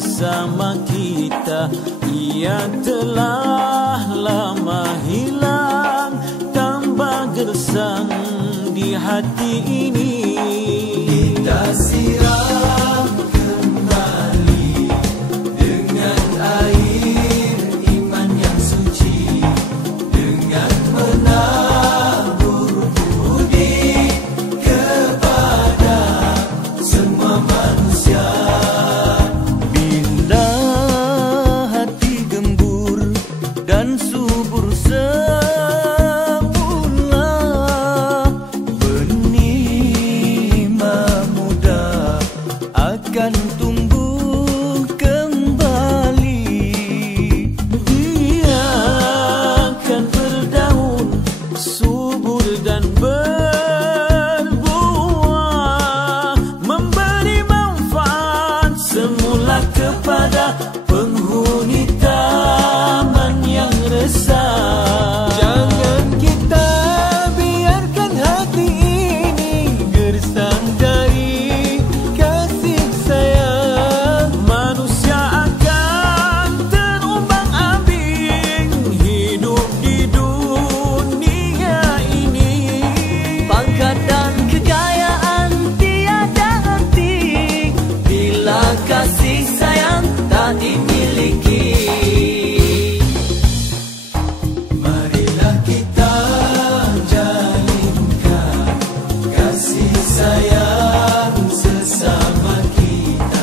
bersama kita. Ia telah lama hilang, tambah gersang di hati ini. Kita siram kembali dengan air iman yang suci, dengan menabur budi kepada semua manusia. Bila hati gembur dan subur semula, benih muda akan tumbuh kembali. Dia akan berdaun subur dan berbuah, memberi manfaat semula kepada penghuni taman yang resah. Jangan kita biarkan hati ini gersang dari kasih sayang. Manusia akan terombang-ambing hidup di dunia ini. Pangkat dan kekayaan tiada arti bila kasih sayang tak dimiliki. Marilah kita jalinkan kasih sayang sesama kita.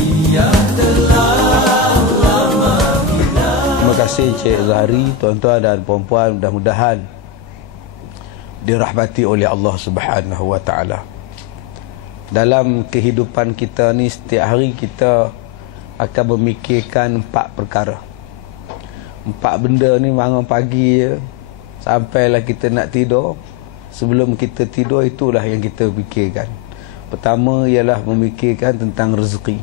Ia telah lama hilang. Terima kasih Cik Zahari, tuan-tuan dan puan-puan, mudah-mudahan dirahmati oleh Allah Subhanahu wa taala. Dalam kehidupan kita ni, setiap hari kita akan memikirkan 4 perkara. 4 benda ni bangun pagi je, sampailah kita nak tidur. Sebelum kita tidur, itulah yang kita fikirkan. Pertama ialah memikirkan tentang rezeki.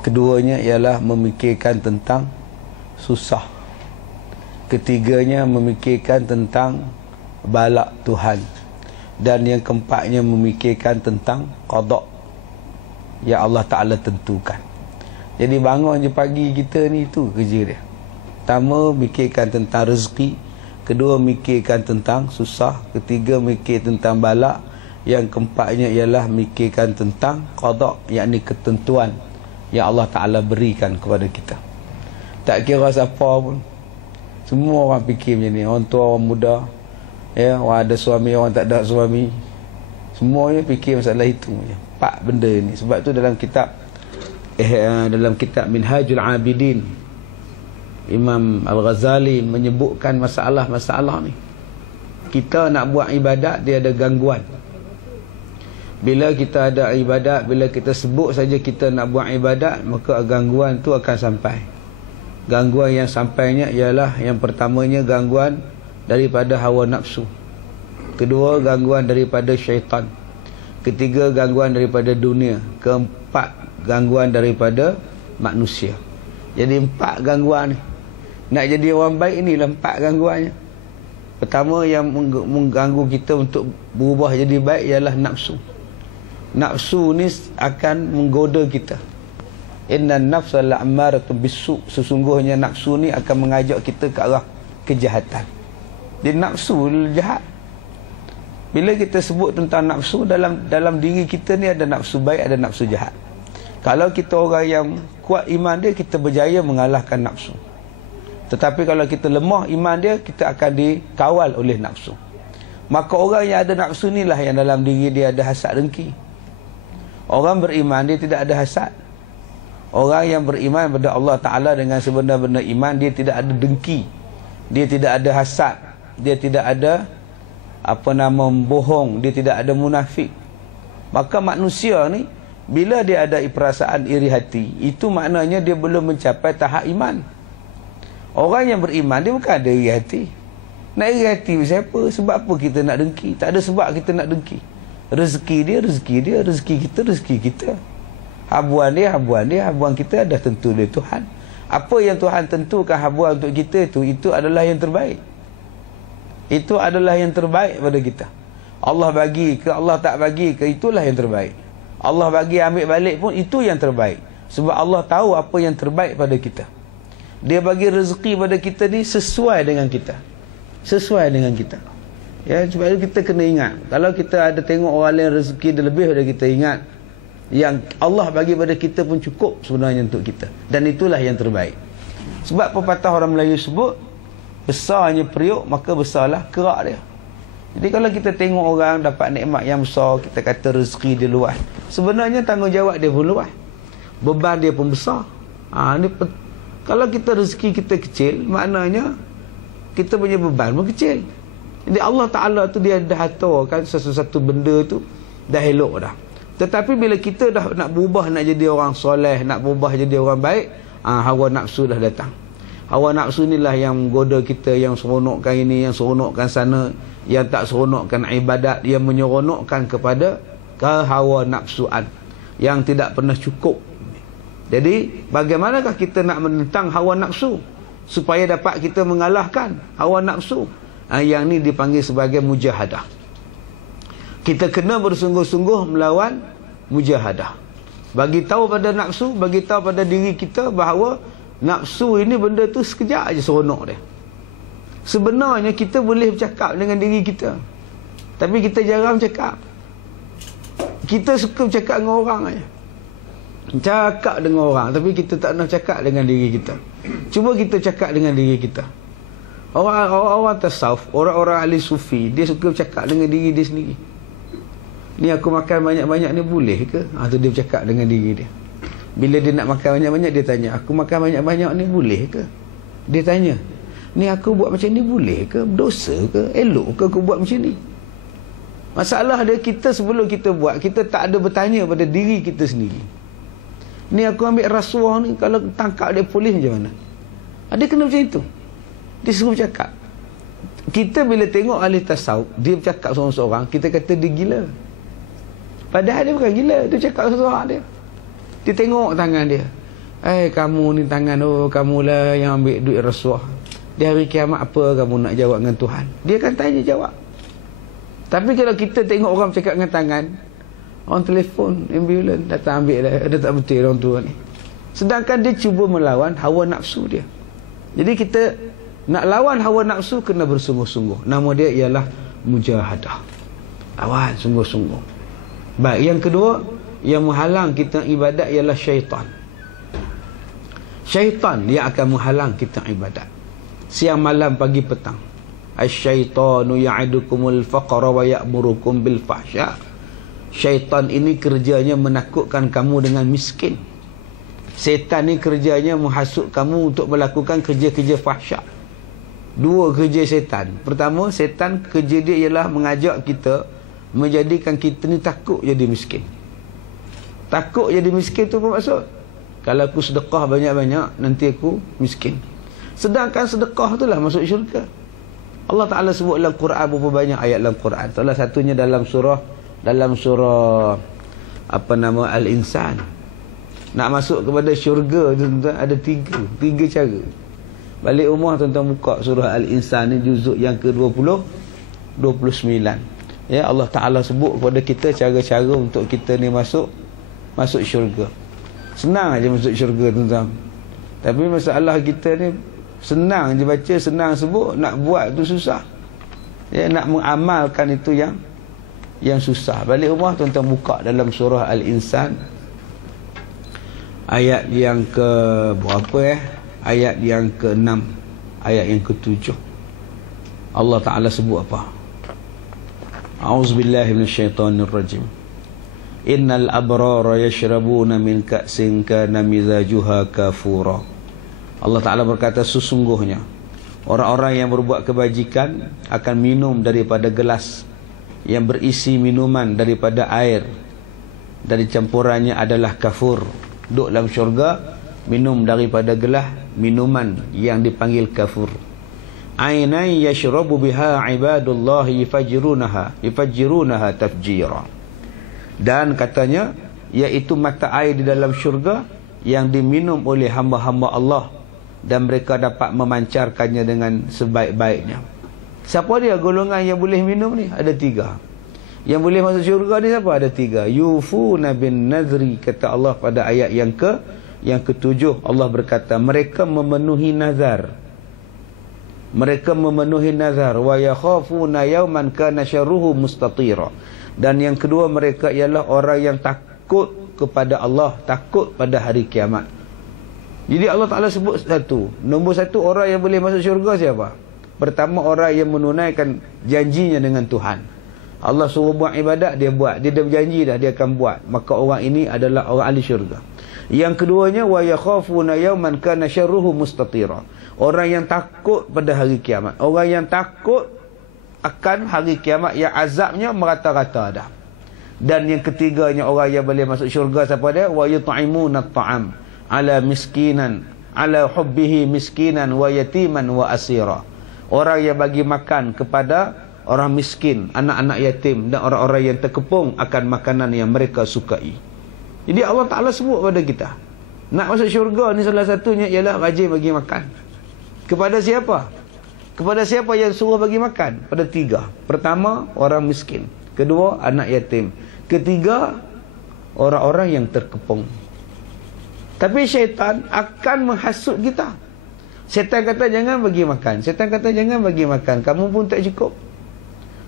Keduanya ialah memikirkan tentang susah. Ketiganya memikirkan tentang balak Tuhan. Dan yang keempatnya memikirkan tentang qada yang Allah Ta'ala tentukan. Jadi bangun je pagi kita ni, itu kerja dia. Pertama mikirkan tentang rezeki, kedua mikirkan tentang susah, ketiga mikir tentang balak, yang keempatnya ialah mikirkan tentang qada, yakni ketentuan yang Allah Ta'ala berikan kepada kita. Tak kira siapa pun, semua orang fikir macam ni. Orang tua, orang muda, ya, orang ada suami, orang tak ada suami, semuanya fikir masalah itu. 4 benda ni. Sebab tu dalam kitab Minhajul Abidin, Imam Al-Ghazali menyebutkan masalah-masalah ni. Kita nak buat ibadat, dia ada gangguan. Bila kita ada ibadat, bila kita sebut saja kita nak buat ibadat, maka gangguan tu akan sampai. Gangguan yang sampainya ialah, yang pertamanya gangguan daripada hawa nafsu, kedua gangguan daripada syaitan, ketiga gangguan daripada dunia, keempat gangguan daripada manusia. Jadi 4 gangguan ni. Nak jadi orang baik, inilah 4 gangguannya. Pertama yang mengganggu kita untuk berubah jadi baik ialah nafsu. Nafsu ni akan menggoda kita. Innan nafsa la'ammaratun bisu'. Sesungguhnya nafsu ni akan mengajak kita ke arah kejahatan. Dia nafsu jahat. Bila kita sebut tentang nafsu, dalam diri kita ni ada nafsu baik, ada nafsu jahat. Kalau kita orang yang kuat iman dia, kita berjaya mengalahkan nafsu. Tetapi kalau kita lemah iman dia, kita akan dikawal oleh nafsu. Maka orang yang ada nafsu inilah yang dalam diri dia ada hasad dengki. Orang beriman dia tidak ada hasad. Orang yang beriman kepada Allah Ta'ala dengan sebenar-benar iman, dia tidak ada dengki, dia tidak ada hasad, dia tidak ada bohong, dia tidak ada munafik. Maka manusia ni, bila dia ada perasaan iri hati, itu maknanya dia belum mencapai tahap iman. Orang yang beriman, dia bukan ada iri hati. Nak iri hati siapa? Sebab apa kita nak dengki? Tak ada sebab kita nak dengki. Rezeki dia, rezeki dia, rezeki kita, rezeki kita. Habuan dia, habuan dia, habuan kita dah tentu oleh Tuhan. Apa yang Tuhan tentukan habuan untuk kita itu adalah yang terbaik. Itu adalah yang terbaik pada kita. Allah bagi ke, Allah tak bagi ke, itulah yang terbaik. Allah bagi ambil balik pun itu yang terbaik. Sebab Allah tahu apa yang terbaik pada kita. Dia bagi rezeki pada kita ni sesuai dengan kita. Sesuai dengan kita. Ya, sebab itu kita kena ingat. Kalau kita ada tengok orang lain rezeki dia lebih pada kita, ingat yang Allah bagi pada kita pun cukup sebenarnya untuk kita. Dan itulah yang terbaik. Sebab pepatah orang Melayu sebut, besarnya periuk maka besarlah kerak dia. Jadi kalau kita tengok orang dapat nikmat yang besar, kita kata rezeki dia luas, sebenarnya tanggungjawab dia pun luas, beban dia pun besar. Kalau kita rezeki kita kecil, maknanya kita punya beban pun kecil. Jadi Allah Ta'ala tu dia dah aturkan satu-satu benda tu dah elok dah. Tetapi bila kita dah nak berubah, nak jadi orang soleh, nak berubah jadi orang baik, hawa nafsu dah datang. Hawa nafsu inilah yang menggoda kita, yang seronokkan ini, yang seronokkan sana, yang tak seronokkan ibadat, yang menyeronokkan kepada hawa nafsuan yang tidak pernah cukup. Jadi bagaimanakah kita nak menentang hawa nafsu supaya dapat kita mengalahkan hawa nafsu? Yang ni dipanggil sebagai mujahadah. Kita kena bersungguh-sungguh melawan mujahadah. Bagi tahu pada nafsu, bagi tahu pada diri kita bahawa nafsu ini benda tu sekejap aja seronok dia. Sebenarnya kita boleh bercakap dengan diri kita, tapi kita jarang cakap. Kita suka bercakap dengan orang aja. Cakap dengan orang, tapi kita tak nak cakap dengan diri kita. Cuba kita cakap dengan diri kita. Orang tasawuf, orang-orang ahli sufi, dia suka bercakap dengan diri dia sendiri. Ni aku makan banyak-banyak ni boleh ke? Tu dia bercakap dengan diri dia. Bila dia nak makan banyak-banyak, dia tanya, aku makan banyak-banyak ni boleh ke? Dia tanya, ni aku buat macam ni boleh ke? Dosa ke? Elok ke aku buat macam ni? Masalah dia, kita sebelum kita buat, kita tak ada bertanya pada diri kita sendiri. Ni aku ambil rasuah ni, kalau tangkap dia polis macam mana? Dia kena macam itu. Dia suruh bercakap. Kita bila tengok ahli tasawuf, dia bercakap seorang-seorang, kita kata dia gila. Padahal dia bukan gila, dia cakap seorang-seorang dia. Dia tengok tangan dia. Kamu ni tangan, kamulah yang ambil duit rasuah. Di hari kiamat apa kamu nak jawab dengan Tuhan? Dia akan tanya jawab. Tapi kalau kita tengok orang bercakap dengan tangan, orang telefon, ambulans datang ambil dah, ada tak betul orang tua ni. Sedangkan dia cuba melawan hawa nafsu dia. Jadi kita nak lawan hawa nafsu kena bersungguh-sungguh. Nama dia ialah mujahadah. Lawan sungguh-sungguh. Baik, yang kedua, yang menghalang kita ibadat ialah syaitan. Syaitan dia akan menghalang kita ibadat. Siang malam pagi petang. Asy-syaitanu ya'idukumul faqra wa ya'murukum bil fahsya. Syaitan ini kerjanya menakutkan kamu dengan miskin. Setan ni kerjanya menghasut kamu untuk melakukan kerja-kerja fahsya. Dua kerja setan. Pertama, setan kerja dia ialah mengajak kita, menjadikan kita ni takut jadi miskin. Takut jadi miskin tu apa maksud? Kalau aku sedekah banyak-banyak, nanti aku miskin. Sedangkan sedekah itulah masuk syurga. Allah Ta'ala sebut dalam Quran berapa banyak ayat dalam Quran. Salah satunya dalam surah Al-Insan. Nak masuk kepada syurga tu tuan-tuan, ada tiga cara. Balik rumah tuan-tuan buka surah Al-Insan ni, juzuk yang ke-20 29. Ya, Allah Ta'ala sebut kepada kita cara-cara untuk kita ni masuk syurga. Senang aja masuk syurga tuan-tuan. Tapi masalah kita ni senang je baca, senang sebut, nak buat tu susah. Ya, nak mengamalkan itu yang susah. Balik rumah tuan-tuan buka dalam surah Al-Insan ayat yang ke berapa ayat yang ke-6, ayat yang ke-7. Allah Ta'ala sebut apa? A'udzubillahi minasyaitonirrajim. Innal abrara yashrabuna min ka'sin kana mizajuha kafura. Allah Ta'ala berkata, sesungguhnya orang-orang yang berbuat kebajikan akan minum daripada gelas yang berisi minuman daripada air, dari campurannya adalah kafur. Duduk dalam syurga, minum daripada gelas minuman yang dipanggil kafur. Ainan yashrabu biha ibadullahi yufajjirunaha tafjira. Dan katanya, iaitu mata air di dalam syurga yang diminum oleh hamba-hamba Allah, dan mereka dapat memancarkannya dengan sebaik-baiknya. Siapa dia golongan yang boleh minum ni? Ada 3. Yang boleh masuk syurga ni siapa? Ada 3. Yufuna bin nadri, kata Allah pada ayat yang ke Yang ketujuh, Allah berkata, mereka memenuhi nazar. Mereka memenuhi nazar. Wa yakhafuna yawman kana syarruhu mustatira. Dan yang kedua, mereka ialah orang yang takut kepada Allah, takut pada hari kiamat. Jadi Allah Ta'ala sebut satu. Nombor satu, orang yang boleh masuk syurga siapa? Pertama, orang yang menunaikan janjinya dengan Tuhan. Allah suruh buat ibadat, dia buat. Dia dah berjanji dah, dia akan buat. Maka orang ini adalah orang ahli syurga. Yang keduanya, wa yakhafuna yawman kana syarruhu mustatira. Orang yang takut pada hari kiamat. Orang yang takut akan hari kiamat yang azabnya merata-rata dah. Dan yang ketiganya, orang yang boleh masuk syurga siapa dia? Wa yut'imuna at-ta'am ala miskinan ala hubbihi miskinan wa yatiman wa asira. Orang yang bagi makan kepada orang miskin, anak-anak yatim dan orang-orang yang terkepung akan makanan yang mereka sukai. Jadi Allah Ta'ala sebut pada kita, nak masuk syurga ni salah satunya ialah rajin bagi makan. Kepada siapa? Kepada siapa yang suruh bagi makan? Pada tiga. Pertama, orang miskin. Kedua, anak yatim. Ketiga, orang-orang yang terkepung. Tapi syaitan akan menghasut kita. Syaitan kata jangan bagi makan. Syaitan kata jangan bagi makan. Kamu pun tak cukup.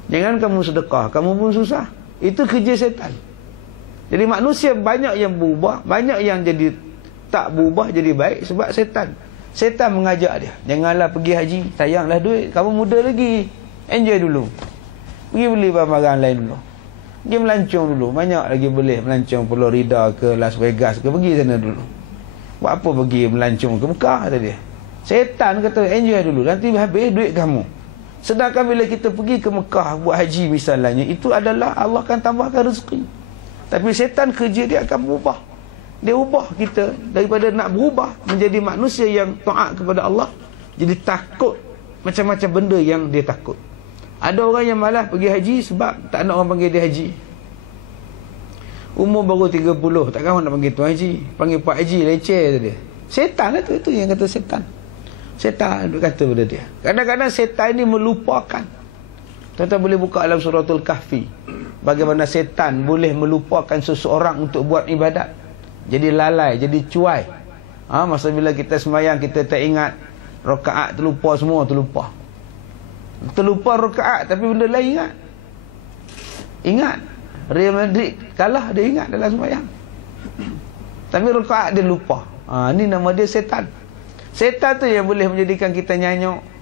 Jangan kamu sedekah. Kamu pun susah. Itu kerja syaitan. Jadi manusia banyak yang berubah. Banyak yang jadi tak berubah jadi baik sebab syaitan. Syaitan mengajak dia. Janganlah pergi haji. Sayanglah duit. Kamu muda lagi. Enjoy dulu. Pergi beli barang-barang lain dulu. Pergi melancong dulu. Banyak lagi boleh melancong Florida ke Las Vegas ke. Pergi sana dulu. Buat apa pergi melancong ke Mekah kata dia. Syaitan kata enjoy dulu. Nanti habis duit kamu. Sedangkan bila kita pergi ke Mekah buat haji misalnya, itu adalah Allah akan tambahkan rezeki. Tapi syaitan kerja dia akan berubah. Dia ubah kita daripada nak berubah menjadi manusia yang taat kepada Allah, jadi takut macam-macam benda yang dia takut. Ada orang yang malas pergi haji sebab tak nak orang panggil dia haji. Umur baru 30, takkan orang nak panggil tuan haji. Panggil pak haji, leceh dia. Setan lah tu, itu yang kata setan. Setan duk kata pada dia. Kadang-kadang setan ini melupakan. Tuan-tuan boleh buka dalam suratul Kahfi. Bagaimana setan boleh melupakan seseorang untuk buat ibadat. Jadi lalai, jadi cuai. Masa bila kita semayang, kita tak ingat rakaat, terlupa semua, terlupa. Terlupa rakaat, tapi benda lain ingat. Ingat. Real Madrid kalah, dia ingat dalam semayang. Tapi rakaat dia lupa. Ni nama dia setan. Setan tu yang boleh menjadikan kita nyanyok.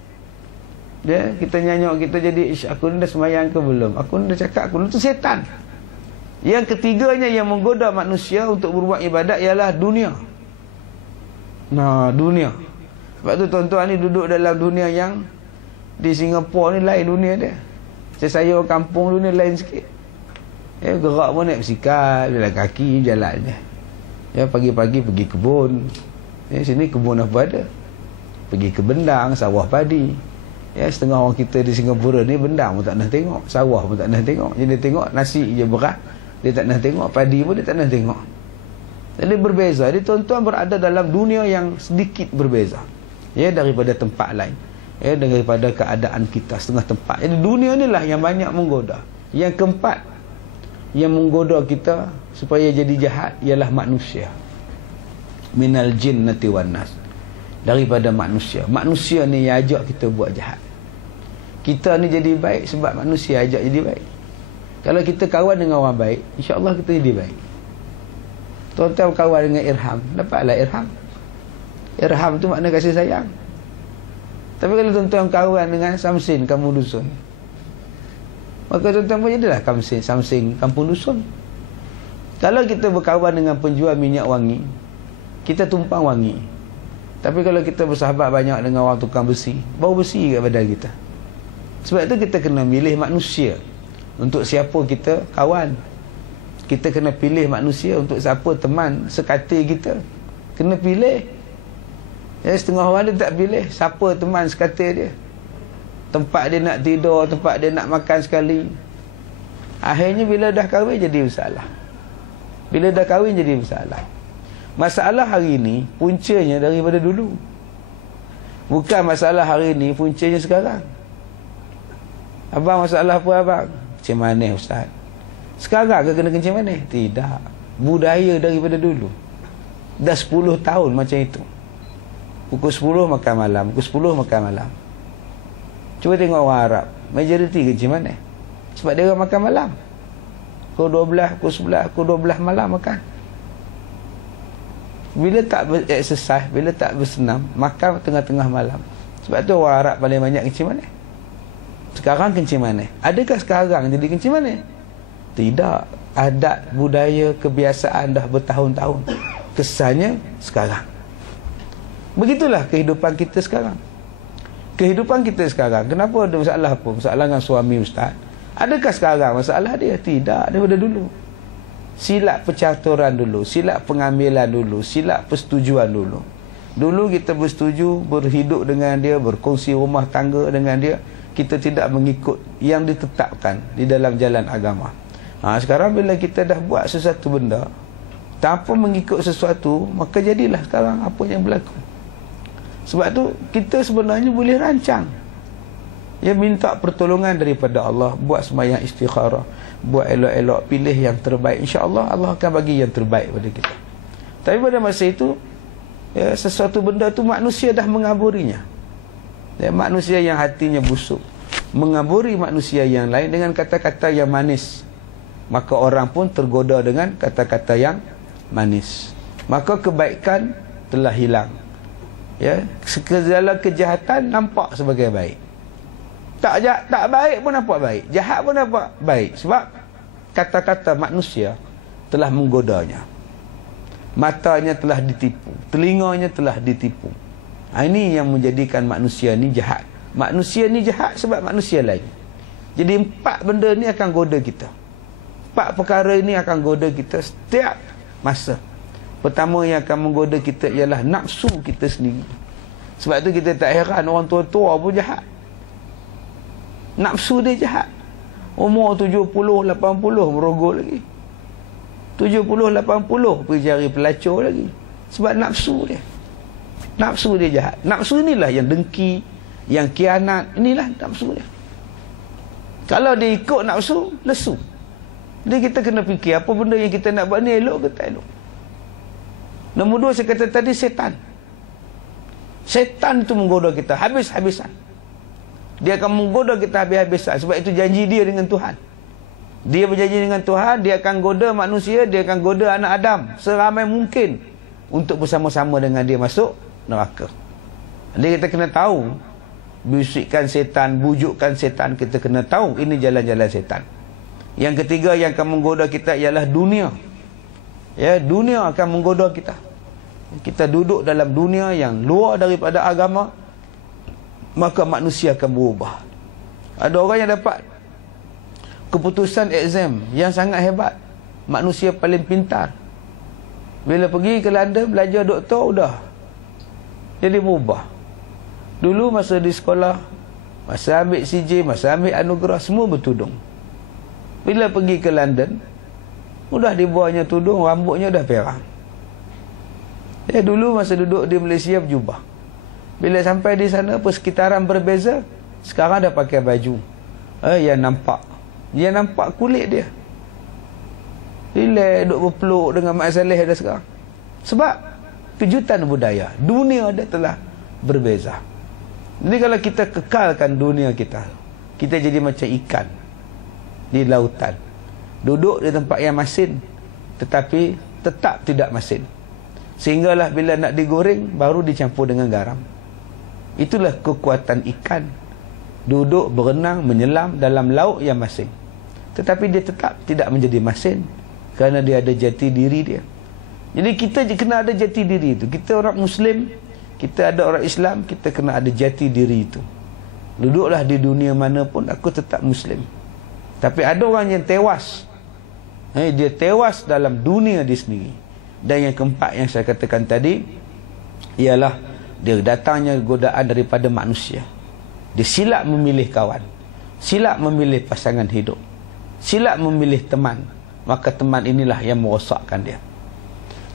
Kita nyanyok, kita jadi, aku ni dah semayang ke belum? Aku ni dah cakap, aku ni tu setan. Yang ketiganya yang menggoda manusia untuk berbuat ibadat ialah dunia. Dunia. Sebab tu tuan-tuan ni duduk dalam dunia yang di Singapura ni lain dunia dia. Saya orang kampung dunia lain sikit. Gerak pun naik bersikap, jalan kaki, jalan je. Pagi-pagi pergi kebun. Sini kebun apa ada? Pergi ke bendang, sawah padi. Setengah orang kita di Singapura ni bendang pun tak nak tengok, sawah pun tak nak tengok. Jadi dia tengok nasi je berat, dia tak nak tengok, padi pun dia tak nak tengok. Jadi berbeza. Jadi tuan-tuan berada dalam dunia yang sedikit berbeza daripada tempat lain, daripada keadaan kita setengah tempat. Jadi dunia inilah yang banyak menggoda. Yang keempat yang menggoda kita supaya jadi jahat ialah manusia. Minal jinnati wan nas. Daripada manusia. Manusia ni yang ajak kita buat jahat. Kita ni jadi baik sebab manusia ajak jadi baik. Kalau kita kawan dengan orang baik, insya-Allah kita jadi baik. Tuan-tuan kawan dengan Irham, dapatlah Irham. Irham tu makna kasih sayang. Tapi kalau tuan-tuan kawan dengan Samsin, kampung dusun, maka tuan-tuan pun jadilah Samsin, kampung dusun. Kalau kita berkawan dengan penjual minyak wangi, kita tumpang wangi. Tapi kalau kita bersahabat banyak dengan orang tukang besi, bau besi kat badan kita. Sebab itu kita kena milih manusia untuk siapa kita kawan. Kita kena pilih manusia untuk siapa teman sekati kita. Kena pilih. Setengah orang dia tak pilih siapa teman sekati dia. Tempat dia nak tidur, tempat dia nak makan sekali. Akhirnya bila dah kahwin jadi masalah. Bila dah kahwin jadi masalah. Masalah hari ini puncanya daripada dulu. Bukan masalah hari ini puncanya sekarang. Abang masalah apa abang? Kencing manis ustaz. Sekarang ke kena kencing manis? Tidak. Budaya daripada dulu. Dah 10 tahun macam itu. Pukul 10 makan malam, pukul 10 makan malam. Cuba tengok orang Arab, majoriti kerja mana? Sebab dia orang makan malam. Pukul 12, pukul 11, pukul 12 malam makan. Bila tak bereksersis, bila tak bersenam, makan tengah-tengah malam. Sebab tu orang Arab paling banyak kencing manis. Sekarang kencing manis. Adakah sekarang jadi kencing manis? Tidak. Adat, budaya, kebiasaan dah bertahun-tahun. Kesannya sekarang. Begitulah kehidupan kita sekarang. Kehidupan kita sekarang. Kenapa ada masalah apa? Masalah dengan suami ustaz. Adakah sekarang masalah dia? Tidak. Daripada dulu. Silap percaturan dulu. Silap pengambilan dulu. Silap persetujuan dulu. Dulu kita bersetuju berhidup dengan dia, berkongsi rumah tangga dengan dia. Kita tidak mengikut yang ditetapkan di dalam jalan agama. Sekarang bila kita dah buat sesuatu benda tanpa mengikut sesuatu, maka jadilah sekarang apa yang berlaku. Sebab tu kita sebenarnya boleh rancang. Ya, minta pertolongan daripada Allah, buat sembahyang istikharah, buat elok-elok, pilih yang terbaik. InsyaAllah Allah akan bagi yang terbaik pada kita. Tapi pada masa itu, ya, sesuatu benda tu manusia dah mengaburinya. Ya, manusia yang hatinya busuk mengaburi manusia yang lain dengan kata-kata yang manis. Maka orang pun tergoda dengan kata-kata yang manis. Maka kebaikan telah hilang. Ya, segala kejahatan nampak sebagai baik. Tak baik pun nampak baik, jahat pun nampak baik. Sebab kata-kata manusia telah menggodanya. Matanya telah ditipu, telinganya telah ditipu. Ini yang menjadikan manusia ni jahat. Manusia ni jahat sebab manusia lain. Jadi 4 benda ni akan goda kita. 4 perkara ini akan goda kita setiap masa. Pertama yang akan menggoda kita ialah nafsu kita sendiri. Sebab tu kita tak heran orang tua-tua pun jahat. Nafsu dia jahat. Umur 70, 80 merogol lagi. 70, 80 pergi cari pelacur lagi. Sebab nafsu dia. Nafsu dia jahat. Nafsu inilah yang dengki, yang khianat. Inilah nafsu dia. Kalau dia ikut nafsu, lesu. Jadi kita kena fikir apa benda yang kita nak buat ni elok ke tak elok. Nombor 2 saya kata tadi, setan. Setan itu menggoda kita habis-habisan. Dia akan menggoda kita habis-habisan. Sebab itu janji dia dengan Tuhan. Dia berjanji dengan Tuhan, dia akan goda manusia, dia akan goda anak Adam seramai mungkin untuk bersama-sama dengan dia masuk neraka. Jadi kita kena tahu bisikan setan, bujukan setan, kita kena tahu ini jalan-jalan setan. Yang ketiga yang akan menggoda kita ialah dunia. Ya, dunia akan menggoda kita. Kita duduk dalam dunia yang luar daripada agama, maka manusia akan berubah. Ada orang yang dapat keputusan exam yang sangat hebat, manusia paling pintar. Bila pergi ke London belajar doktor, udah jadi berubah. Dulu masa di sekolah, masa ambil CJ, masa ambil anugerah, semua bertudung. Bila pergi ke London, udah di bawahnya tudung, rambutnya dah perang. Dulu masa duduk di Malaysia berjubah. Bila sampai di sana persekitaran berbeza, sekarang dah pakai baju yang nampak. Dia nampak kulit dia. Bila duduk berpeluk dengan Mak Saleh dah sekarang. Sebab kejutan budaya, dunia dia telah berbeza. Jadi kalau kita kekalkan dunia kita, kita jadi macam ikan di lautan. Duduk di tempat yang masin, tetapi tetap tidak masin. Sehinggalah bila nak digoreng, baru dicampur dengan garam. Itulah kekuatan ikan. Duduk, berenang, menyelam dalam laut yang masin. Tetapi dia tetap tidak menjadi masin, kerana dia ada jati diri dia. Jadi kita kena ada jati diri itu. Kita orang Muslim, kita ada orang Islam, kita kena ada jati diri itu. Duduklah di dunia mana pun, aku tetap Muslim. Tapi ada orang yang tewas. Dia tewas dalam dunia dia sendiri. Dan yang keempat yang saya katakan tadi ialah dia datangnya godaan daripada manusia. Dia silap memilih kawan, silap memilih pasangan hidup, silap memilih teman. Maka teman inilah yang merosakkan dia.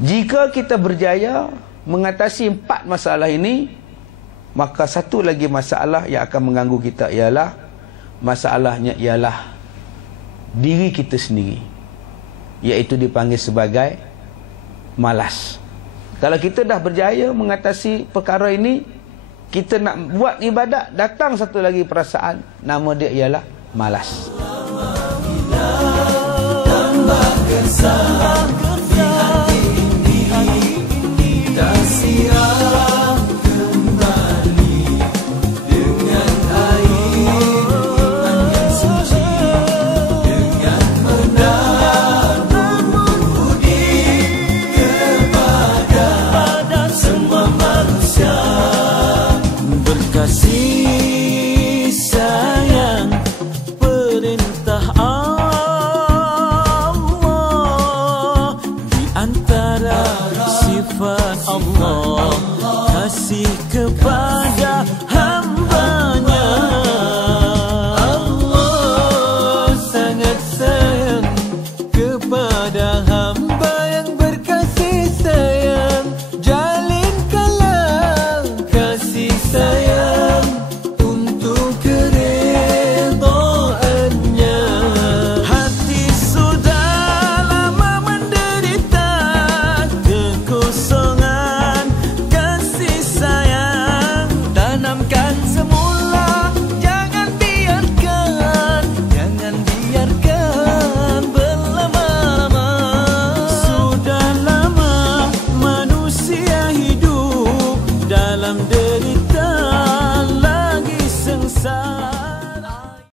Jika kita berjaya mengatasi 4 masalah ini, maka satu lagi masalah yang akan mengganggu kita ialah masalahnya ialah diri kita sendiri, iaitu dipanggil sebagai malas. Kalau kita dah berjaya mengatasi perkara ini, kita nak buat ibadat, datang satu lagi perasaan, nama dia ialah malas. Tambah kesal di hati ini, tak siap kembali dengan air iman yang suci, dengan menabur budi kepada semua manusia, berkasih sayang perintah Allah, di antara sifat Allah kasih kepada hambanya. Allah sangat sayang kepada hamba yang berkasih sayang. Jalinkanlah kasih sayang untuk keredoannya. Hati sudah lama menderita kekosongan kasih sayang. Tanamkan semula, jangan biarkan berlama-lama. Sudah lama manusia hidup dalam